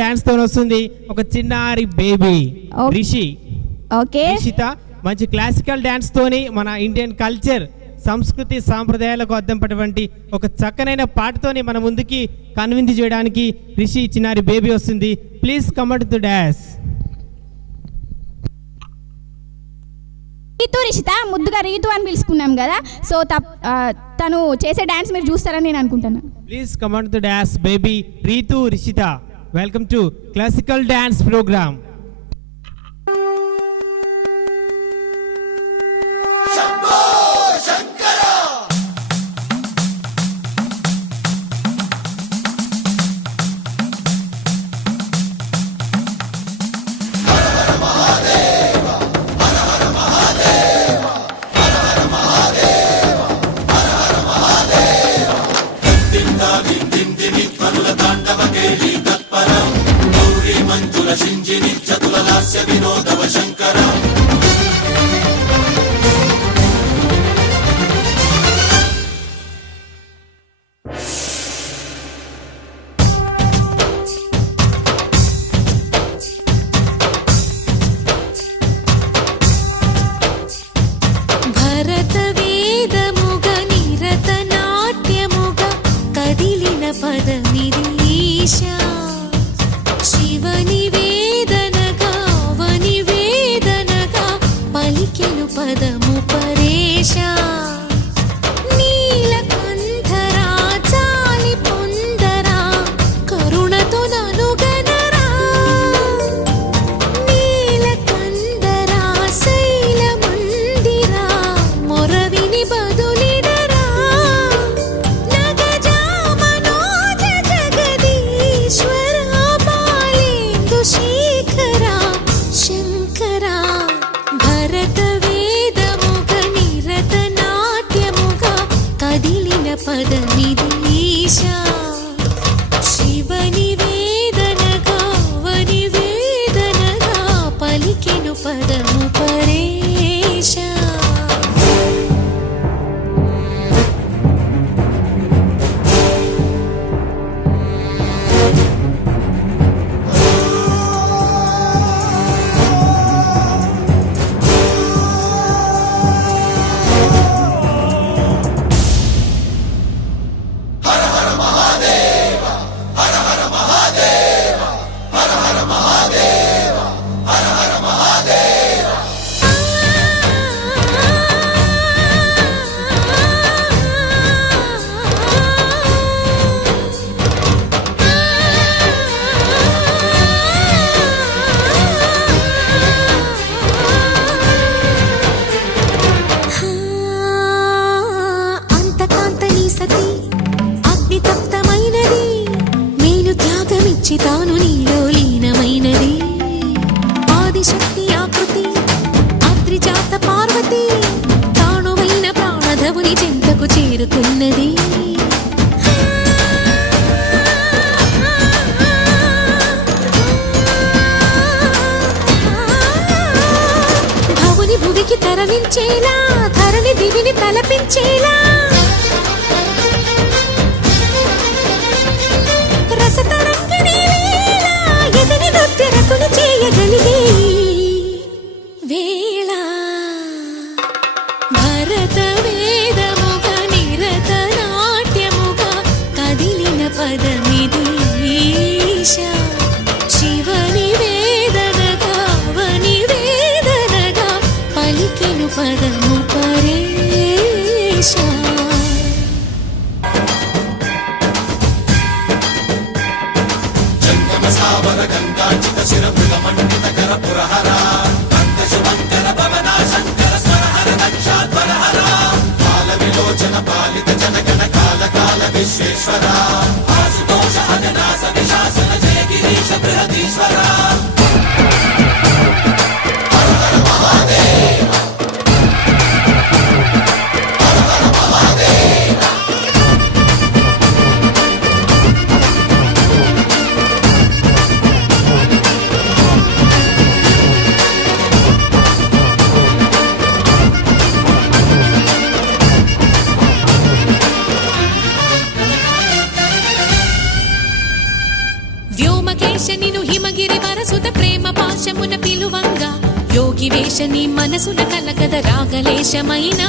Dance తో వస్తుంది ఒక చిన్నారి బేబీ రిషి. ఓకే, రిషిత మంచి క్లాసికల్ డాన్స్ తోని మన ఇండియన్ కల్చర్ సంస్కృతి సాంప్రదాయాలకు అద్దం ఒక చక్కనైన పాటతోని మన ముందుకి కన్విన్స్ చేయడానికి రిషి చిన్నారి బేబీ వస్తుంది. Please come to dance. Ritu Rishita ముద్దుగా రీతు అని పిలుచుకున్నాం కదా, సో తను చేసే డాన్స్ మీరు చూస్తారని నేను అనుకుంటున్నాను. Please come to dance baby Ritu Rishita. Welcome to classical dance programme. తాను నీలో లీనమైనది ఆదిశక్తి ఆకృతి అద్రిజాత పార్వతి తానువైన ప్రాణధవుని చెంతకు చేరుతున్నది. భవుని భువికి తరలించేలా ధరణి దివిని తలపించేలా చేయగలిగే వేళ భరత వేదముగ నిరత నాట్యముగ కదిలిన పదమిది శివని వేదనగా వని వేదనగా పలికెను పదము పరేశ. విశ్వేశ్వర ఆశుతోష అజనాస విశాసన జయ గిరీశ బృహదీశ్వర హర హర మహాదేవ హర హర మహాదేవ. నిను హిమగిరి వరసుత ప్రేమ పాశమున పిలువంగా యోగి వేషని మనసున కలకద రాగలేశమైనా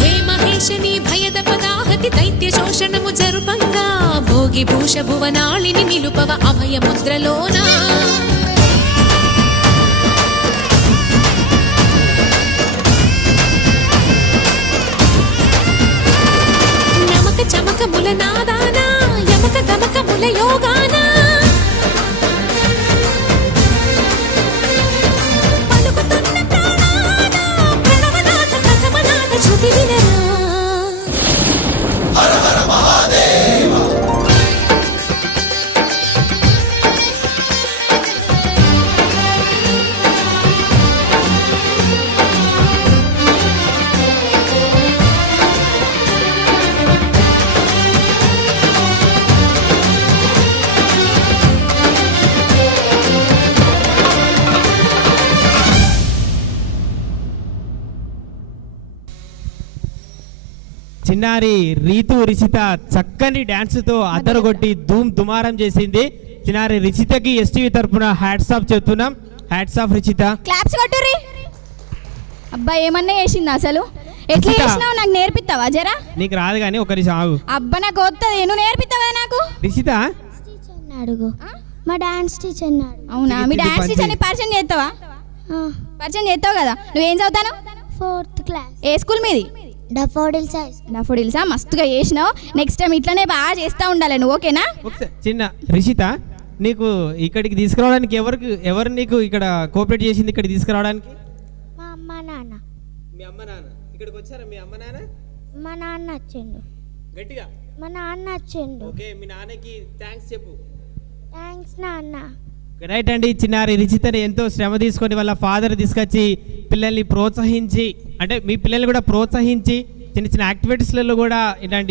హే మహేశని భయద పదాహతి దైత్య శోషణము జరుపంగా భోగి భూష భువనాళిని నిలుపవ అభయ ముద్రలోనా నమక చమకముల నాదానా యమక గమకముల యోగానా పలుకుతున్న ప్రాణాన ప్రణవనాథ కథమనాథ శృతి వినరా హర హర మహాదేవ చిన్నారి రీతు రిషిత చక్కని డాన్స్తో అదరగొట్టి ధూమ్ దుమారం చేసింది. చిన్నారి రిషితకి ఎస్టీవీ తరపున హ్యాట్స్ ఆఫ్ చెప్తున్నాం. Hats off Rishita. క్లాప్స్ కొట్టుర్రి. అబ్బా ఏమన్నా చేసింది అసలు? ఎట్లా రిషిత. చేసినావు నాకు నేర్పిస్తావా జరా? నీకు రాదు కానీ ఒక నిమిషం ఆగు. అబ్బా నాకు వస్తుంది, నువ్వు నేర్పిస్తావా నాకు? రిషిత అడుగు మా డాన్స్ టీచర్ అవునా? మీ ఇది డాన్స్ పంచి. టీచర్ని పరిచయం చేస్తావా? పరిచయం చేస్తావు కదా. నువ్వేం చదువుతాను? 4th క్లాస్ ఏ స్కూల్ మీది? డఫోడిల్ సైజ్ డఫోడిల్సా? మస్తుగా చేసినావు. నెక్స్ట్ టైం ఇట్లనే బాగా చేస్తూ ఉండాలి నువ్వు, ఓకేనా? ఒకసారి చిన్న రిషిత, నీకు ఇక్కడికి తీసుకురావడానికి ఎవరు నీకు ఇక్కడ కోఆపరేట్ చేసింది ఇక్కడికి తీసుకురావడానికి? మా అమ్మ నాన్న. మీ అమ్మ నాన్న ఇక్కడికి వచ్చారా? మీ అమ్మ నాన్న మా నాన్న వచ్చిండు. గట్టిగా మా నాన్న వచ్చిండు. ఓకే, మీ నాన్నకి థ్యాంక్స్ చెప్పు. థ్యాంక్స్ నాన్న. రైట్ అండి. చిన్నారి రిచితని ఎంతో శ్రమ తీసుకొని వాళ్ళ ఫాదర్ తీసుకొచ్చి పిల్లల్ని ప్రోత్సహించి, అంటే మీ పిల్లల్ని కూడా ప్రోత్సహించి చిన్న చిన్న యాక్టివిటీస్లలో కూడా ఇలాంటి